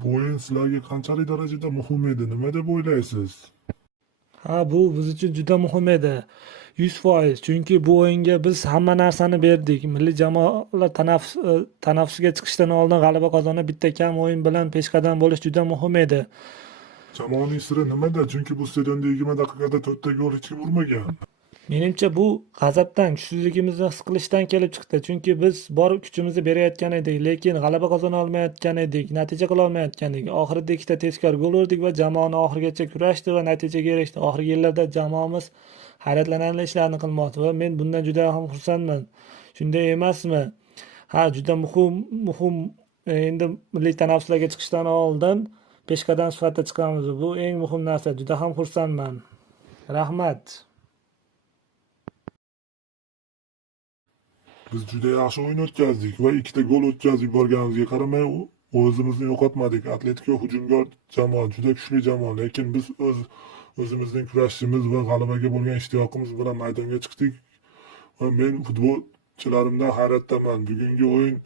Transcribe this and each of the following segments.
Bu o'yin sizlarga qanchalik darajada muhim edi? Nima deb o'ylaysiz? Bu biz uchun juda muhim edi. 100%. Chunki bu o'yinga biz hamma narsani berdik. Milliy jamoalar tanaffusga chiqishdan oldin g'alaba qozonib, bitta kam o'yin bilan peshqadam bo'lish juda muhim edi. Jamoaning siri nimada? Chunki bu stadionda 20 daqiqada 4 ta gol hech kim urmagan. Menimcha bu g'azabdan, kuchsizligimizni his qilishdan kelib chiqdi. Chunki biz bor kuchimizni berayotgan edik, lekin g'alaba qozona olmayotgan edik, natija qila olmayotgan edik. Oxirida ikkita tezkor gol urdik va jamoani oxirigacha kurashdi va natijaga erishdi. Oxirgi yillarda jamoamiz hayratlanarli ishlarni qilmoqda va men bundan juda ham xursandman. Shunday emasmi? Juda muhim endi milliy tanaffuslarga chiqishdan oldin peshqadam sifatida chiqamiz. Bu eng muhim narsa. Juda ham xursandman. Rahmat. Biz juda yaxshi o'yin o'tkazdik va ikkita gol o'tkazib yuborganimizga qaramay o'zimizni yo'qotmadik. Atletiko hujumkor jamoa, juda kuchli jamoa, lekin biz o'zimizning kurashishimiz va g'alabaga bo'lgan ishtiyoqimiz bilan maydonga chiqdik va men futbolchilarimdan hayratdaman. Bugungi o'yin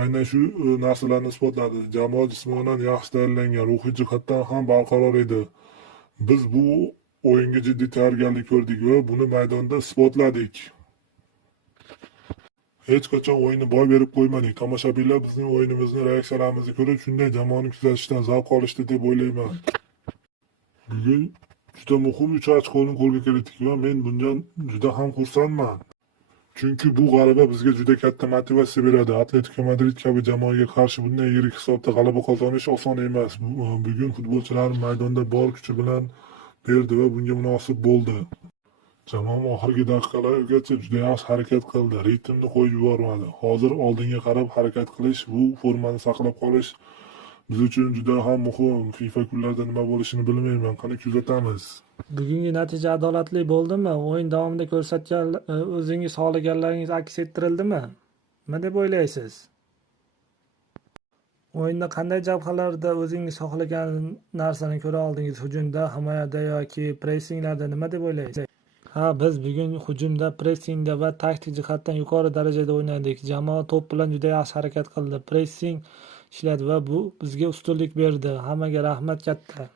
aynan shu narsalarni isbotladi. Jamoa jismonan yaxshi tayyorlangan, ruhiy jihatdan ham barqaror edi. Biz bu o'yinga jiddiy tayyorgarlik ko'rdik va buni maydonda isbotladik. Hech qachon o'yinni boy berib qo'ymadik. Tomoshabinlar bizning o'yinimizni, reaksiyalarimizni ko'rib, shunday jamoani kuzatishdan zavq olishdi deb o'ylayman. Bugun juda muhim 3 ochkoni qo'lga kiritdik va men bundan juda ham xursandman. Chunki bu g'alaba bizga juda katta motivatsiya beradi. Atletiko Madrid kabi jamoaga qarshi bunday yirik hisobda g'alaba qozonish oson emas. Bugun futbolchilar maydonda bor kuchi bilan berdi va bunga munosib bo'ldi. Jamoam oxirgi daqiqalargacha juda yaxshi harakat qildi. Ritmni qo'yib yubormadi. Hozir oldinga qarab harakat qilish, bu formani saqlab qolish biz uchun juda ham muhim. FIFA kunlarida nima bo'lishini bilmayman. Qani kuzatamiz. Bugungi natija adolatli bo'ldimi? O'yin davomida ko'rsatgan o'zingiz xohlaganlaringiz aks ettirildimi? Nima deb o'ylaysiz? O'yinda qanday jabhalarda o'zingiz xohlagan narsani ko'ra oldingiz? Hujumda, himoyada yoki pressinglarda nima deb o'ylaysiz? Biz bugun hujumda, pressingda va taktik jihatdan yuqori darajada o'ynadik. Jamoa to'p bilan juda yaxshi harakat qildi. Pressing ishladi va bu bizga ustunlik berdi. Hammaga rahmat katta.